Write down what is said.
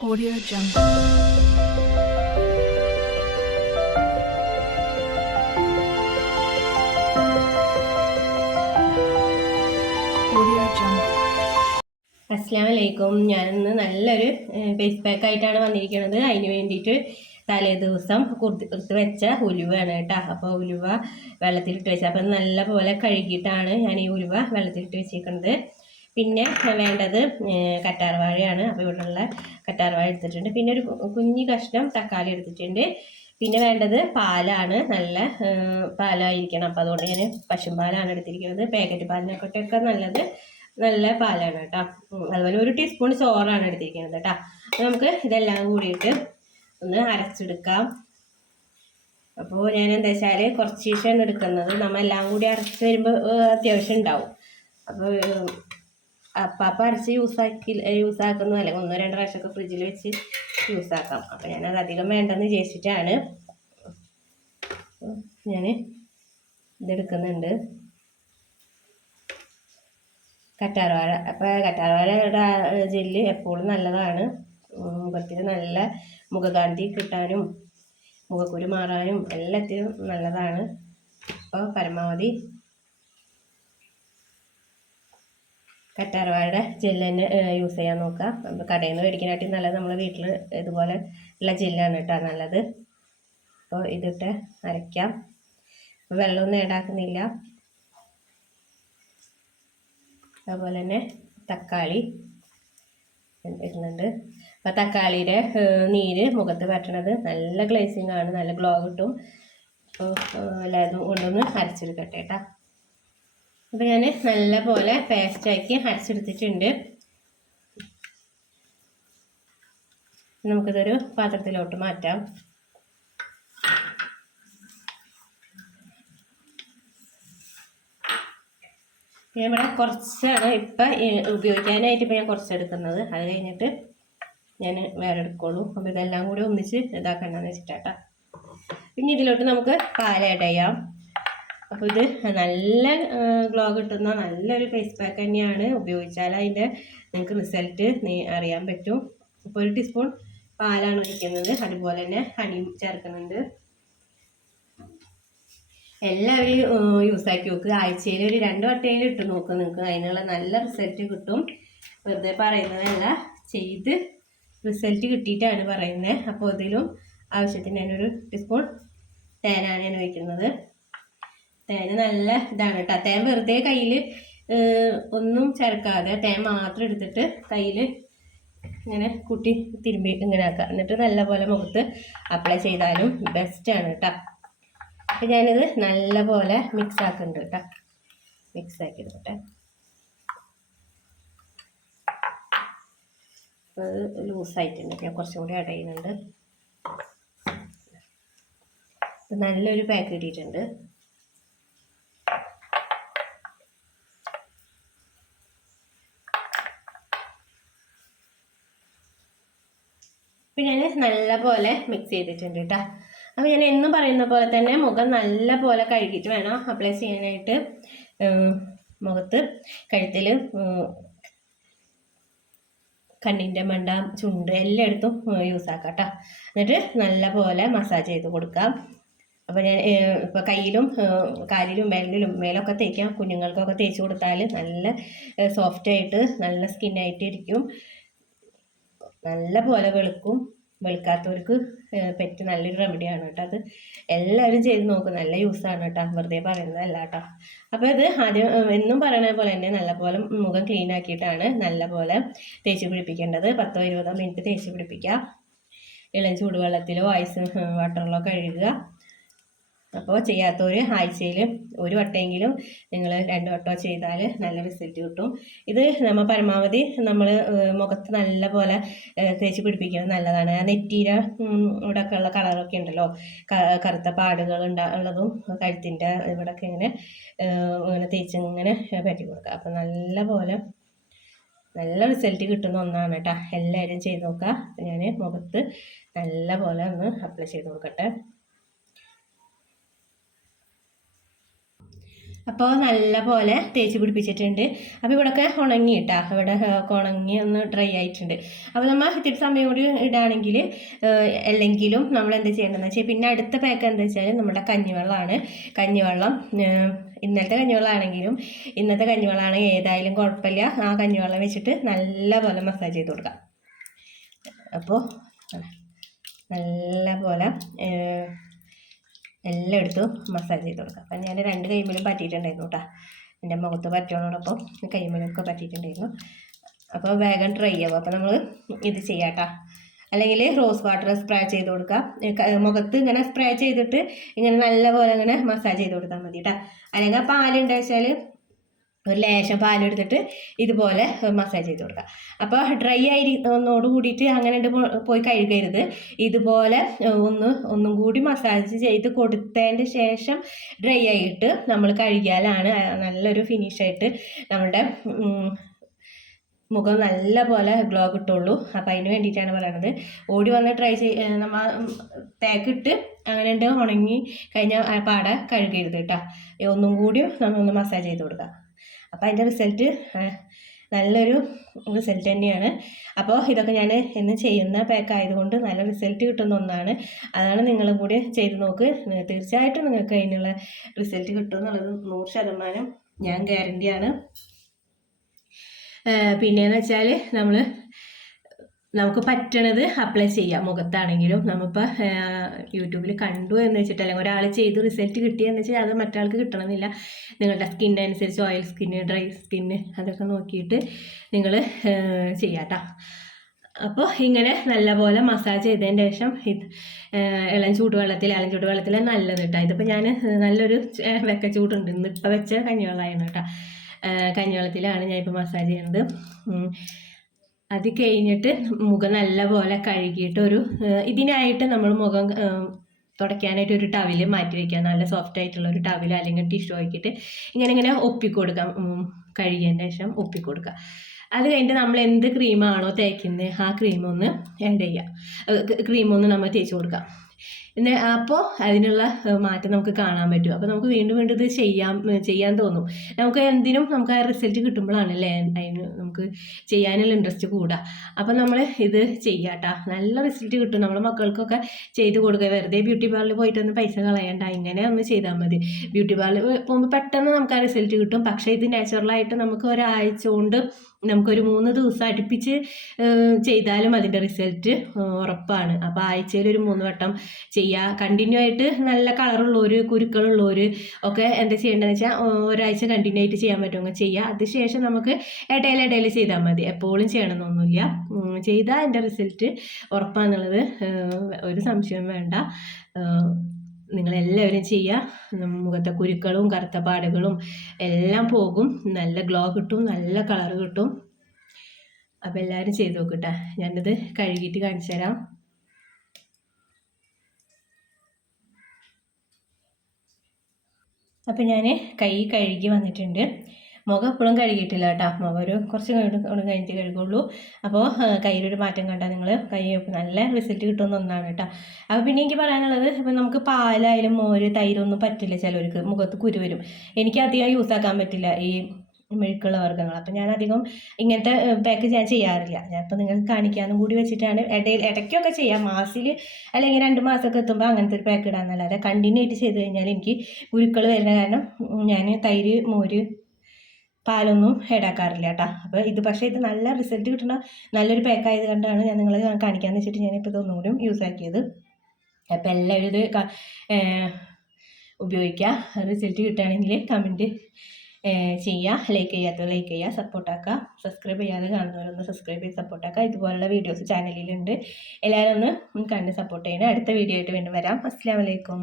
Audio Jungle. Audio വലൈക്കും ഞാനിന്ന് നല്ലൊരു ഫേസ് പാക്ക് ആയിട്ടാണ് വന്നിരിക്കുന്നത്. അതിന് വേണ്ടിയിട്ട് തലേ ദിവസം കുർത്തി കുർത്ത് വെച്ച ഉലുവയാണ് കേട്ടോ. അപ്പോൾ ഉലുവ വെള്ളത്തിലിട്ട് വെച്ച. അപ്പം നല്ല പോലെ കഴുകിയിട്ടാണ് ഞാൻ ഈ ഉലുവ വെള്ളത്തിലിട്ട് വെച്ചിരിക്കുന്നത് പിന്നെ വേണ്ടത് കറ്റാർ വാഴയാണ് അപ്പോൾ ഇവിടെയുള്ള കറ്റാർവാഴ എടുത്തിട്ടുണ്ട്. പിന്നെ ഒരു കുഞ്ഞു കഷ്ണം തക്കാളി എടുത്തിട്ടുണ്ട്. പിന്നെ വേണ്ടത് പാലാണ്. നല്ല പാലായിരിക്കണം. അപ്പോൾ അതുകൊണ്ട് ഞാൻ പശുമ്പാലാണ് എടുത്തിരിക്കുന്നത്. പാക്കറ്റ് പാലിനെക്കൊട്ടൊക്കെ നല്ലത് നല്ല പാലാണ് കേട്ടോ. അതുപോലെ ഒരു ടീസ്പൂൺ ചോറാണ് എടുത്തിരിക്കുന്നത് കേട്ടോ. നമുക്ക് ഇതെല്ലാം കൂടിയിട്ട് ഒന്ന് അരച്ചെടുക്കാം. അപ്പോൾ ഞാൻ എന്താ വെച്ചാൽ കുറച്ച് ശേഷമാണ് എടുക്കുന്നത്. നമ്മൾ എല്ലാം കൂടി അരച്ച് വരുമ്പോൾ അത്യാവശ്യം ഉണ്ടാവും. അപ്പോൾ അപ്പം അരച്ച് യൂസാക്കി യൂസാക്കുന്നതല്ല ഒന്നോ രണ്ടോ പ്രാവശ്യമൊക്കെ ഫ്രിഡ്ജിൽ വെച്ച് യൂസാക്കാം അപ്പം അപ്പോൾ ഞാനത് അധികം വേണ്ടെന്ന് വിചാരിച്ചിട്ടാണ്. ഞാൻ ഇതെടുക്കുന്നുണ്ട്. കറ്റാർവാഴ. അപ്പോൾ കറ്റാർവാഴയുടെ ജെല്ല് എപ്പോഴും നല്ലതാണ്. മുഖത്തിന് നല്ല മുഖകാന്തി കിട്ടാനും മുഖക്കുരു മാറാനും എല്ലാത്തിനും നല്ലതാണ്. അപ്പോൾ പരമാവധി കറ്റാർവാഴയുടെ തന്നെ യൂസ് ചെയ്യാൻ നോക്കുക. നമ്മൾ കടയിൽ നിന്ന് മേടിക്കാനായിട്ട് നല്ലത് നമ്മൾ വീട്ടിൽ ഇതുപോലെ ഉള്ള ജെല്ലാണ് കേട്ടോ നല്ലത്. അപ്പോൾ ഇതിട്ട് അരയ്ക്കാം. വെള്ളമൊന്നും ഈടാക്കുന്നില്ല. അതുപോലെ തന്നെ തക്കാളി ഇടുന്നുണ്ട്. അപ്പോൾ തക്കാളിയുടെ നീര് മുഖത്ത് പറ്റണത് നല്ല ഗ്ലേസിങ്ങാണ് നല്ല ഗ്ലോ കിട്ടും. അപ്പോൾ എല്ലാതും കൊണ്ടൊന്ന് അരച്ചെടുക്കട്ടെ കേട്ടോ. അപ്പോൾ ഞാൻ നല്ല പോലെ പേസ്റ്റാക്കി അരച്ചെടുത്തിട്ടുണ്ട് നമുക്കിതൊരു പാത്രത്തിലോട്ട് മാറ്റാം. ഞാൻ ഇവിടെ കുറച്ചാണ് ഇപ്പം ഉപയോഗിക്കാനായിട്ട് ഇപ്പം ഞാൻ കുറച്ചെടുക്കുന്നത്. അത് കഴിഞ്ഞിട്ട് ഞാൻ വേറെ എടുക്കുള്ളൂ അപ്പോൾ ഇതെല്ലാം കൂടി ഒന്നിച്ച് ഇതാക്കണ്ടെന്ന് വെച്ചിട്ടാട്ടാ. പിന്നെ ഇതിലോട്ട് നമുക്ക് ആഡ് ചെയ്യാം. അപ്പോൾ ഇത് നല്ല ഗ്ലോ കിട്ടുന്ന നല്ലൊരു ഫേസ് പാക്ക് തന്നെയാണ്. ഉപയോഗിച്ചാൽ അതിന്റെ നിങ്ങൾക്ക് റിസൾട്ട് അറിയാൻ പറ്റും. അപ്പോൾ ഒരു ടീസ്പൂൺ പാലാണ് ഒഴിക്കുന്നത്. അതുപോലെ തന്നെ ഹണി ചേർക്കുന്നുണ്ട്. എല്ലാവരും യൂസ് ആക്കി നോക്കുക ആഴ്ചയിൽ ഒരു രണ്ട് വട്ടയിൽ ഇട്ട് നോക്കുക നിങ്ങൾക്ക് അതിനുള്ള നല്ല റിസൾട്ട് കിട്ടും. വെറുതെ പറയുന്നതല്ല ചെയ്ത് റിസൾട്ട് കിട്ടിയിട്ടാണ് പറയുന്നത് അപ്പോൾ അതിലും ആവശ്യത്തിന് ഞാനൊരു ടീസ്പൂൺ തേനാണ് ഞാൻ ഒഴിക്കുന്നത്. തേന് നല്ല ഇതാണ് കേട്ടോ തേൻ വെറുതെ കയ്യിൽ ഒന്നും ചേർക്കാതെ തേൻ മാത്രം എടുത്തിട്ട് കയ്യിൽ ഇങ്ങനെ കുട്ടി തിരുമ്പി ഇങ്ങനെ ആക്കുക. എന്നിട്ട് നല്ലപോലെ മുഖത്ത് അപ്ലൈ ചെയ്താലും ബെസ്റ്റാണ് കേട്ടോ അപ്പം ഞാനിത് നല്ലപോലെ മിക്സ് ആക്കുന്നുണ്ട് കേട്ടോ മിക്സ് ആക്കി എടുക്കട്ടെ അപ്പോൾ അത് ലൂസായിട്ടുണ്ട്. ഞാൻ കുറച്ചും കൂടി ഇത് നല്ലൊരു പാക്ക് കിട്ടിയിട്ടുണ്ട്. അപ്പം ഞാൻ നല്ലപോലെ മിക്സ് ചെയ്തിട്ടുണ്ട് കേട്ടോ അപ്പോൾ ഞാൻ എന്നും പറയുന്ന പോലെ തന്നെ മുഖം നല്ലപോലെ കഴുകിയിട്ട് വേണം അപ്ലൈ ചെയ്യാനായിട്ട്. മുഖത്ത് കഴുത്തിൽ കണ്ണിന്റെ മണ്ട ചുണ്ട് എല്ലായിടത്തും യൂസ് ആക്കാം കേട്ടോ എന്നിട്ട് നല്ലപോലെ മസാജ് ചെയ്ത് കൊടുക്കാം അപ്പോൾ ഞാൻ ഇപ്പോൾ കയ്യിലും കാലിലും മേലിലും മേലൊക്കെ തേക്കാം. കുഞ്ഞുങ്ങൾക്കൊക്കെ തേച്ച് കൊടുത്താൽ നല്ല സോഫ്റ്റായിട്ട് നല്ല സ്കിന്നായിട്ട് ഇരിക്കും നല്ല പോലെ വെളുക്കും വെളുക്കാത്തവർക്ക് പെറ്റ് നല്ലൊരു റെമഡിയാണ് കേട്ടോ അത്. എല്ലാവരും ചെയ്ത് നോക്കും നല്ല യൂസാണ് കേട്ടോ. വെറുതെ പറയുന്നതല്ല കേട്ടോ. അപ്പോൾ ഇത് ആദ്യം എന്നും പറയണ പോലെ തന്നെ നല്ലപോലെ മുഖം ക്ലീൻ ആക്കിയിട്ടാണ് നല്ലപോലെ തേച്ച് പിടിപ്പിക്കേണ്ടത്. പത്തോ ഇരുപതോ മിനിറ്റ് തേച്ച് പിടിപ്പിക്കുക. ഇളം ചൂടുവെള്ളത്തിലോ ഐസ് വാട്ടറിലോ കഴുകുക. അപ്പോൾ ചെയ്യാത്തവർ ആഴ്ചയിൽ ഒരു വട്ടമെങ്കിലും നിങ്ങൾ രണ്ട് വട്ടോ ചെയ്താൽ നല്ല റിസൾട്ട് കിട്ടും. ഇത് നമ്മൾ പരമാവധി നമ്മൾ മുഖത്ത് നല്ല പോലെ തേച്ച് പിടിപ്പിക്കുന്നത് നല്ലതാണ്. ആ നെറ്റീര ഇവിടെയൊക്കെ ഉള്ള കളറൊക്കെ ഉണ്ടല്ലോ? കറുത്ത പാടുകൾ ഉണ്ടാ ഉള്ളതും കഴുത്തിന്റെ ഇവിടെയൊക്കെ ഇങ്ങനെ ഇങ്ങനെ തേച്ച് ഇങ്ങനെ പറ്റി കൊടുക്കുക. അപ്പോൾ നല്ല പോലെ നല്ല റിസൾട്ട് കിട്ടുന്ന ഒന്നാണ് കേട്ടോ എല്ലാവരും ചെയ്ത് നോക്കുക. ഞാൻ മുഖത്ത് നല്ല പോലെ ഒന്ന് അപ്ലൈ ചെയ്ത് നോക്കട്ടെ. അപ്പോൾ നല്ല പോലെ തേച്ച് പിടിപ്പിച്ചിട്ടുണ്ട്. അപ്പോൾ ഇവിടെയൊക്കെ ഉണങ്ങി കേട്ടോ ഇവിടെ ഉണങ്ങി ഒന്ന് ഡ്രൈ ആയിട്ടുണ്ട്. അപ്പോൾ നമ്മൾ ഇത്തിരി സമയം കൂടി ഇടുകയാണെങ്കിൽ അല്ലെങ്കിലും നമ്മൾ എന്താ ചെയ്യേണ്ടതെന്ന് വെച്ചാൽ പിന്നെ അടുത്ത പാക്ക് എന്താ വെച്ചാൽ നമ്മുടെ കഞ്ഞിവെള്ളമാണ്. കഞ്ഞിവെള്ളം ഇന്നലത്തെ കഞ്ഞിവെള്ളമാണെങ്കിലും ഇന്നത്തെ കഞ്ഞിവെള്ളമാണെങ്കിൽ ഏതായാലും കുഴപ്പമില്ല. ആ കഞ്ഞിവെള്ളം വെച്ചിട്ട് നല്ല പോലെ മസാജ് ചെയ്ത് കൊടുക്കാം. അപ്പോൾ നല്ല പോലെ എല്ലാം എടുത്ത് മസാജ് ചെയ്ത് കൊടുക്കുക അപ്പം ഞാൻ രണ്ട് കൈമലും പറ്റിയിട്ടുണ്ടായിരുന്നു കേട്ടോ. എന്റെ മുഖത്ത് പറ്റണോടൊപ്പം കൈമലൊക്കെ പറ്റിയിട്ടുണ്ടായിരുന്നു. അപ്പോൾ വേഗം ഡ്രൈ ചെയ്യാം അപ്പോൾ നമ്മൾ ഇത് ചെയ്യാം അല്ലെങ്കിൽ റോസ് വാട്ടർ സ്പ്രേ ചെയ്ത് കൊടുക്കുക മുഖത്ത് ഇങ്ങനെ സ്പ്രേ ചെയ്തിട്ട് ഇങ്ങനെ നല്ലപോലെ ഇങ്ങനെ മസാജ് ചെയ്ത് കൊടുത്താൽ മതി കേട്ടോ. അല്ലെങ്കിൽ പാലുണ്ടെന്ന് വെച്ചാൽ ഒരു ലേശം പാലെടുത്തിട്ട് ഇതുപോലെ മസാജ് ചെയ്ത് കൊടുക്കുക. അപ്പോൾ ഡ്രൈ ആയി ഒന്നോട് കൂടിയിട്ട് അങ്ങനെ പോയി കഴുകരുത്. ഇതുപോലെ ഒന്ന് ഒന്നും കൂടി മസാജ് ചെയ്ത് കൊടുത്തതിന്റെ ശേഷം ഡ്രൈ ആയിട്ട് നമ്മൾ കഴുകിയാലാണ് നല്ലൊരു ഫിനിഷായിട്ട് നമ്മുടെ മുഖം നല്ല പോലെ ഗ്ലോ കിട്ടുള്ളൂ. അപ്പം അതിന് വേണ്ടിയിട്ടാണ് പറയണത്. ഓടി വന്ന് ട്രൈ ചെയ് നമ്മൾ തേക്കിട്ട് അങ്ങനെ ഉണ്ട് ഉണങ്ങി കഴിഞ്ഞാൽ പാടെ കഴുകരുത് കേട്ടോ. ഒന്നും കൂടി നമ്മളൊന്ന് മസാജ് ചെയ്ത് കൊടുക്കുക. അപ്പോൾ അതിന്റെ റിസൾട്ട് നല്ലൊരു റിസൾട്ട് തന്നെയാണ്. അപ്പോൾ ഇതൊക്കെ ഞാൻ ഇന്ന് ചെയ്യുന്ന പാക്ക് ആയതുകൊണ്ട് നല്ല റിസൾട്ട് കിട്ടുന്ന ഒന്നാണ്. അതാണ് നിങ്ങളും കൂടി ചെയ്ത് നോക്ക്. തീർച്ചയായിട്ടും നിങ്ങൾക്ക് അതിനുള്ള റിസൾട്ട് കിട്ടും എന്നുള്ളത് നൂറ് ശതമാനം ഞാൻ ഗ്യാരണ്ടിയാണ് പിന്നെയെന്ന് വെച്ചാൽ നമ്മൾ നമുക്ക് പറ്റണത് അപ്ലൈ ചെയ്യാം. മുഖത്താണെങ്കിലും നമ്മളിപ്പോൾ യൂട്യൂബിൽ കണ്ടു എന്ന് വെച്ചിട്ട് അല്ലെങ്കിൽ ഒരാൾ ചെയ്ത് റിസൾട്ട് കിട്ടിയെന്ന് വെച്ചാൽ അത് മറ്റാൾക്ക് കിട്ടണമെന്നില്ല. നിങ്ങളുടെ സ്കിൻ അനുസരിച്ച് ഓയിൽ സ്കിന്ന് ഡ്രൈ സ്കിന്ന് അതൊക്കെ നോക്കിയിട്ട് നിങ്ങൾ ചെയ്യാട്ടോ. അപ്പോൾ ഇങ്ങനെ നല്ലപോലെ മസാജ് ചെയ്തതിന് ശേഷം ഇത് ഇളം ചൂടുവെള്ളത്തിൽ ഇളം ചൂടുവെള്ളത്തിൽ നല്ലത് കേട്ടോ ഇതിപ്പോൾ ഞാൻ നല്ലൊരു വെക്ക ചൂടുണ്ട് ഇന്നിപ്പോൾ വെച്ച കഞ്ഞിവെള്ളമായിരുന്നു കേട്ടോ കഞ്ഞിവെള്ളത്തിലാണ് ഞാൻ ഇപ്പോൾ മസാജ് ചെയ്യുന്നത്. അത് കഴിഞ്ഞിട്ട് മുഖം നല്ലപോലെ കഴുകിയിട്ട് ഒരു ഇതിനായിട്ട് നമ്മൾ മുഖം തുടയ്ക്കാനായിട്ട് ഒരു ടവൽ മാറ്റി വെക്കാം നല്ല സോഫ്റ്റ് ആയിട്ടുള്ള ഒരു ടവൽ അല്ലെങ്കിൽ ടിഷ്യൂ ആക്കിയിട്ട് ഇങ്ങനെ ഇങ്ങനെ ഒപ്പിക്കൊടുക്കാം കഴുകിയതിന്റെ ശേഷം ഒപ്പിക്കൊടുക്കുക. അത് കഴിഞ്ഞിട്ട് നമ്മൾ എന്ത് ക്രീമാണോ തേക്കുന്നത് ആ ക്രീം ഒന്ന് ആഡ് ചെയ്യുക. ക്രീം ഒന്ന് നമ്മൾ തേച്ച് കൊടുക്കാം അപ്പോൾ അതിനുള്ള മാറ്റം നമുക്ക് കാണാൻ പറ്റും. അപ്പോൾ നമുക്ക് വീണ്ടും വീണ്ടും ഇത് ചെയ്യാൻ ചെയ്യാൻ തോന്നും. നമുക്ക് എന്തിനും നമുക്ക് ആ റിസൾട്ട് കിട്ടുമ്പോഴാണ് അല്ലേ അതിന് നമുക്ക് ചെയ്യാനുള്ള ഇൻട്രസ്റ്റ് കൂടുക അപ്പോൾ നമ്മൾ ഇത് ചെയ്യാട്ടാ. നല്ല റിസൾട്ട് കിട്ടും. നമ്മുടെ മക്കൾക്കൊക്കെ ചെയ്ത് കൊടുക്കുക. വെറുതെ ബ്യൂട്ടി പാർലറിൽ പോയിട്ടൊന്ന് പൈസ കളയണ്ട. ഇങ്ങനെ ഒന്ന് ചെയ്താൽ മതി. ബ്യൂട്ടി പാർലർ പോകുമ്പോൾ പെട്ടെന്ന് നമുക്ക് ആ റിസൾട്ട് കിട്ടും. പക്ഷേ ഇത് നാച്ചുറലായിട്ട് നമുക്ക് ഒരാഴ്ച കൊണ്ട് നമുക്കൊരു മൂന്ന് ദിവസം അടുപ്പിച്ച് ചെയ്താലും അതിന്റെ റിസൾട്ട് ഉറപ്പാണ്. അപ്പോൾ ആഴ്ചയിൽ ഒരു മൂന്ന് വട്ടം ചെയ്യുക കണ്ടിന്യൂ ആയിട്ട് നല്ല കളറുള്ളവർ കുരുക്കളുള്ളവർ ഒക്കെ എന്താ ചെയ്യേണ്ടതെന്ന് വെച്ചാൽ ഒരാഴ്ച കണ്ടിന്യൂ ആയിട്ട് ചെയ്യാൻ പറ്റുമെങ്കിൽ ചെയ്യുക അതിനുശേഷം നമുക്ക് ഇടയിൽ ഇടയിൽ ചെയ്താൽ മതി. എപ്പോഴും ചെയ്യണമെന്നൊന്നുമില്ല. ചെയ്താൽ അതിന്റെ റിസൾട്ട് ഉറപ്പാന്നുള്ളത് ഒരു സംശയം വേണ്ട. നിങ്ങളെല്ലാവരും ചെയ്യുക. മുഖത്തെ കുരുക്കളും കറുത്ത പാടുകളും എല്ലാം പോകും. നല്ല ഗ്ലോ കിട്ടും നല്ല കളർ കിട്ടും. അപ്പോൾ എല്ലാവരും ചെയ്ത് നോക്കട്ടെ. ഞാനിത് കഴുകിയിട്ട് കാണിച്ചു തരാം. അപ്പോൾ ഞാൻ കൈ കഴുകി വന്നിട്ടുണ്ട്. മുഖം എപ്പോഴും കഴുകിയിട്ടില്ല കേട്ടോ മുഖം ഒരു കുറച്ച് കഴിഞ്ഞിട്ട് കഴുകുള്ളൂ. അപ്പോൾ കയ്യിലൊരു മാറ്റം കണ്ടാൽ നിങ്ങൾ കൈ നല്ല റിസൾട്ട് കിട്ടുന്ന ഒന്നാണ് കേട്ടോ അപ്പോൾ പിന്നെ എനിക്ക് പറയാനുള്ളത് ഇപ്പം നമുക്ക് പാലായാലും മോര് തൈരൊന്നും പറ്റില്ല ചിലവർക്ക്. മുഖത്ത് കുരു വരും. എനിക്ക് അധികം യൂസ് ആക്കാൻ പറ്റില്ല ഈ മെഴുക്കുള്ള വർഗങ്ങൾ. അപ്പം ഞാൻ അധികം ഇങ്ങനത്തെ പാക്ക് ഞാൻ ചെയ്യാറില്ല. ഞാൻ ഇപ്പോൾ നിങ്ങൾക്ക് കാണിക്കാനും കൂടി വെച്ചിട്ടാണ് ഇടയിൽ ഇടയ്ക്കൊക്കെ ചെയ്യാം. മാസത്തിൽ അല്ലെങ്കിൽ രണ്ട് മാസമൊക്കെ എത്തുമ്പോൾ അങ്ങനത്തെ ഒരു പാക്ക് ഇടാന്നല്ലാതെ കണ്ടിന്യൂ ആയിട്ട് ചെയ്ത് കഴിഞ്ഞാൽ എനിക്ക് ഗുരുക്കൾ വരുന്ന കാരണം ഞാൻ തൈര് മോര് പാലൊന്നും ഈടാക്കാറില്ല കേട്ടോ അപ്പോൾ ഇത് പക്ഷേ ഇത് നല്ല റിസൾട്ട് കിട്ടുന്ന നല്ലൊരു പാക്ക് ആയത് കണ്ടാണ് ഞാൻ നിങ്ങളെ കാണിക്കാമെന്ന് വെച്ചിട്ട് ഞാനിപ്പോൾ ഇത് ഒന്നുകൂടി യൂസ് ആക്കിയത്. അപ്പോൾ എല്ലാവരും ഇത് ഉപയോഗിക്കുക റിസൾട്ട് കിട്ടുകയാണെങ്കിൽ കമന്റ് ചെയ്യുക ലൈക്ക് ചെയ്യാത്തവർ ലൈക്ക് ചെയ്യുക സപ്പോർട്ടാക്കുക സബ്സ്ക്രൈബ് ചെയ്യാതെ കാണുന്നവരൊന്ന് സബ്സ്ക്രൈബ് ചെയ്ത് സപ്പോർട്ടാക്കുക ഇതുപോലുള്ള വീഡിയോസ് ചാനലിലുണ്ട് എല്ലാവരും ഒന്ന് കണ്ട് സപ്പോർട്ട് ചെയ്യണം. അടുത്ത വീഡിയോ ആയിട്ട് വീണ്ടും വരാം. അസ്സാം വലൈക്കും